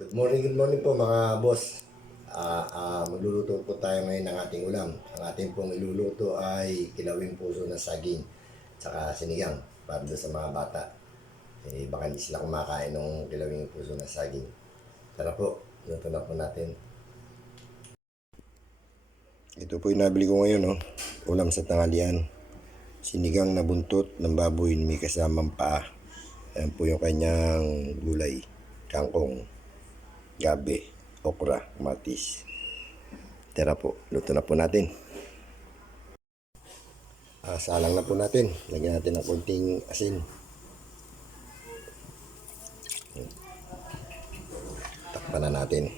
Good morning po mga boss. Magluluto po tayo ngayon ng ating ulam. Ang ating pong iluluto ay kilawing puso ng saging, tsaka sinigang para doon sa mga bata. Baka hindi sila kumakain ng kilawing puso ng saging. Tara po, luto na po natin. Ito po yung nabili ko ngayon, ulam sa tanghalian. Sinigang na buntot ng baboy may kasamang paa. Ayan po yung kanyang gulay, kangkong, gabi, okra, kamatis. Tara po, luto na po natin. Salang na po natin. Lagyan natin ng konting asin. Takpan na natin.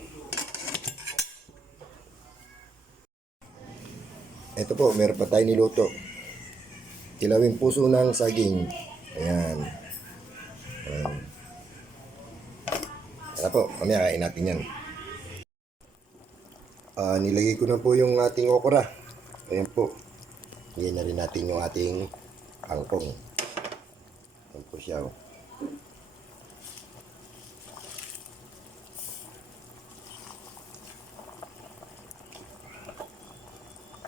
Ito po, meron pa tayo niluto. Kilawing puso ng saging. Ayan. Tara po, mamaya kain natin yan. Nilagay ko na po yung ating okra. Ayan po. Lagyan na rin natin yung ating kangkong. Ayan po siya.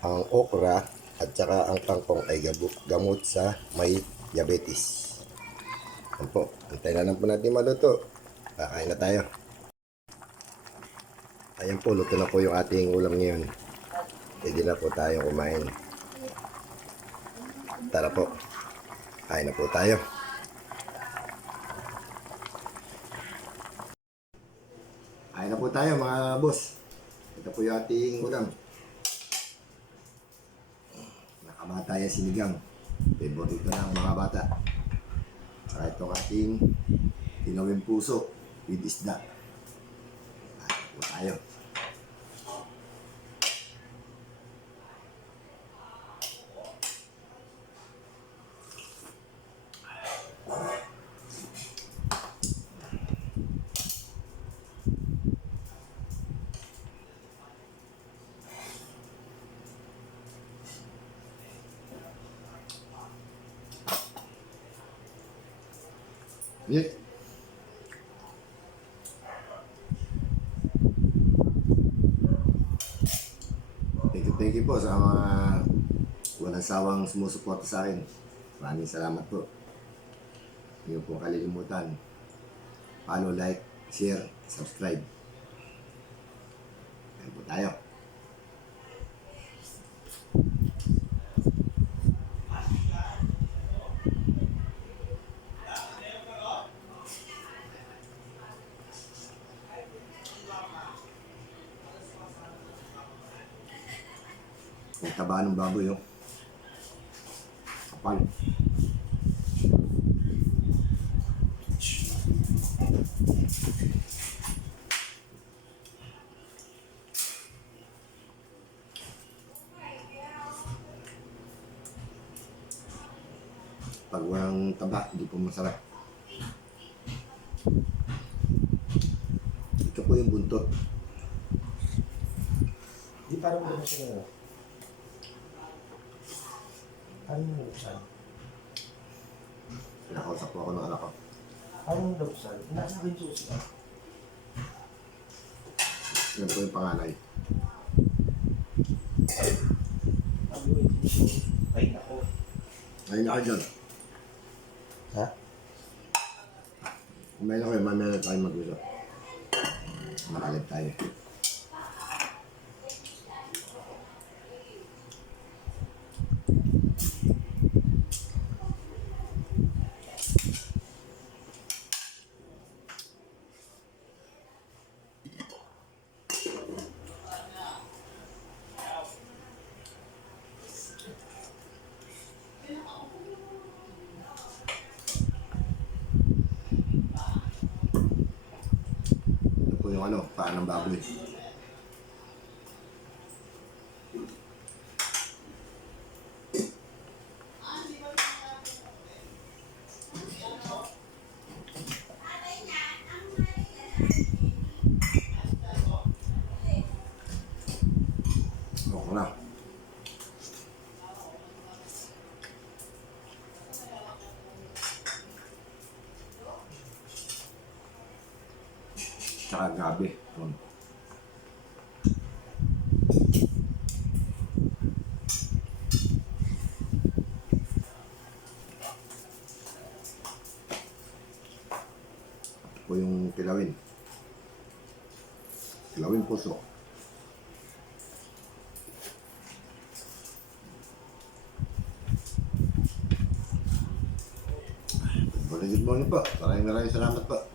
Ang okra at saka ang kangkong ay gamot sa may diabetes. Ayan po. Antayin na lang po natin maluto. Kakain na tayo. Ayan po, luto na po yung ating ulam ngayon. Pwede na po tayo kumain. Tara po. Kain na po tayo. Kain na po tayo mga boss. Ito po yung ating ulam. Nakabata yung sinigang. Favorite na ng mga bata. Saka itong ating kilawing puso with isda. Kain po tayo. Yeah. Thank you po sa mga walang sawang sumusuporta sa akin. Maraming salamat po. Hindi po kalilimutan. Follow, like, share, subscribe. Ayan po tayo. Ang taba ng baboy, kapal. Pag walang taba, hindi po masarap. Ito po yung buntot. Di parang gano'n siya ngayon. Ano yung lupsan? Pinakausap po ako ng anak ko. Ano yung lupsan? Nasa akin susi ka. Yan po yung panganay. Sabi ko, hindi ko. Ay, nako. Ayun na kayo dyan. Ha? Kumain na kayo, mamaya na tayo mag-usap. Makalit tayo. Ito po yung paa ng baboy. Okra. Tsaka gabi. Ito po yung kilawin. Kilawin puso. Good morning po. Maraming salamat po.